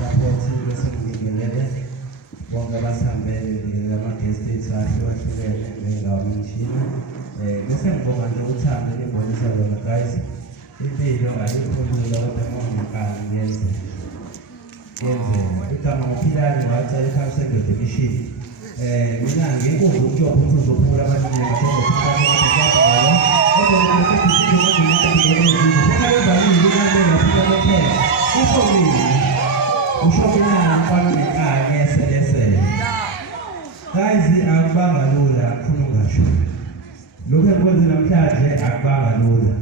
support bese ngibingelele bonke abasihambele ngama-guest ahlukahlukene nendawo yomshini. Bese ngibonga nje uthando elibonisa lona guys. Impilo ayikho lula kodwa uma unekani kuyenzeka. Igama nguPhilani wathi ekhaya sengiyodemission. Mina ngenkulu ukuyoba umuntu uzophula abaningi guys, akubanga lula kakhulu ngasho. Lokho ekwenze namhlanje akubanga lula.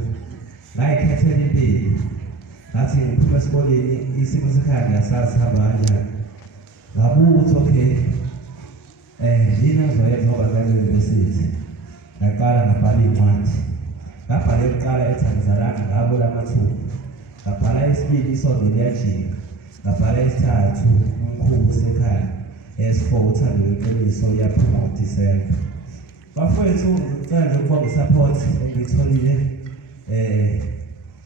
Ngayikhethela impilo. Ngathi ngiphuma esikoleni isimo sekhaya ngiyasazi sihamba kanjani. Ngabuka ukuthi okay, yini engizoyenza ngoba ngiyi-university. Ngaqala ngabhala iy'ncwadi. Ngabhala eyokuqala eThangzalanga ngabula amathuba. Ngabhala esibili isondo liyajika. Ngabhala esithathu umkhubu sekhaya. S4 uthando lweqiniso yaphuma ngoDisemba. Bafowethu ngicela nje ukubonga i-support engiyitholile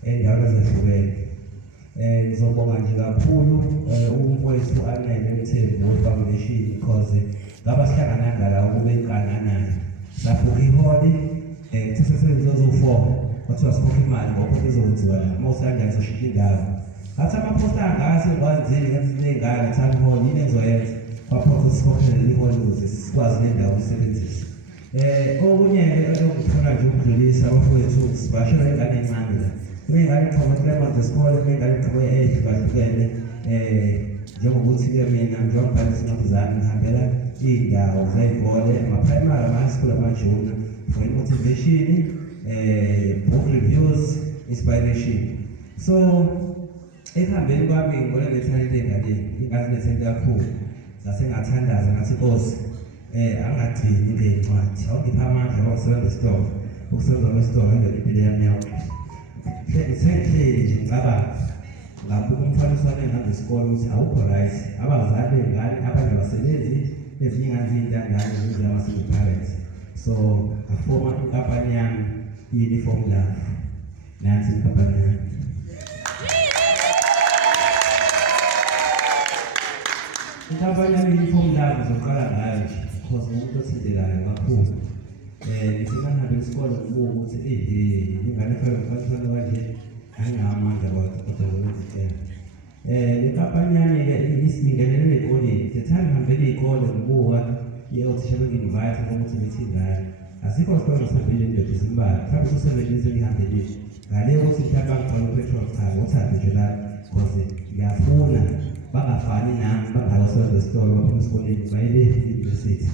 endaweni ezahlukene. Ngizobonga nje kakhulu umfowethu Anele Mthembu we-foundation because ngaba sihlangana ngala ukube inkananayo. Lapho iholi kuthi sesenzozo-4 kwathiwa sikhokha imali ngoba kuzokwenziwa la. Uma usekanjani soshintsha indawo. Ngathi amaphosta angase ngikwazile ngezinto ey'ngaka ngithanda iholi yini engizoyenza. Kwaphoqa sikhokhele iholi ukuze sikwazi nendawo usebenzisa. Okunye-ke okufuna nje ukudlulisa abafowethu sibashela ingane encane la. Kunengane eqhamuka kule zesikole, kunengane eqhamuka ey'hlukahlukene. Njengokuthi-ke mina njengobhala izincwadi zami ngihambela iy'ndawo zey'kole, ama-primary, ama-high school, ama-junior for motivation, book reviews, inspiration. So ekuhambeni kwami ngibone nethalente enganeni, ingane nethalente kakhulu. Ngase ngathandaza ngathi Nkosi, angagcini ngey'ncwadi, awungiphe amandla okusebenza esitolo, ukusebenza kwesitolo ngendlela impilo yami yonke. Ngihleli nje ngicabanga, ngabuka umfaniswano engihamba isikole ukuthi awukho right. Abazali bengane abanye abasebenzi, ezinye ingane ziyintandane ezinye ama-single parents. So ngafoma inkampani yami i-Uniform Love. Nansi inkampani yami. Inkampani yami i-Uniform Love ngizoqala ngayo nje because umuntu othintekayo kakhulu. Ngithi ngihambe isikole ngibuka ukuthi ingane efanele kanje anginamandla kodwa ngokuzitshela. Le nkampani yami-ke isingenelele ey'koleni. The time ngihambele iy'kole ngibuka othisha bengi-invite ukuthi ngithi ingane. Asikho isikole ngisihambile nje izimbalwa. Mhlawumbe ususebenzise engihambelile. Ngale ukuthi mhlawumbe bangigcwala upetrol cha ngothando nje la because ngiyafuna bangafani nami bangabasebenza esitolo baphuma esikoleni bayile e-university.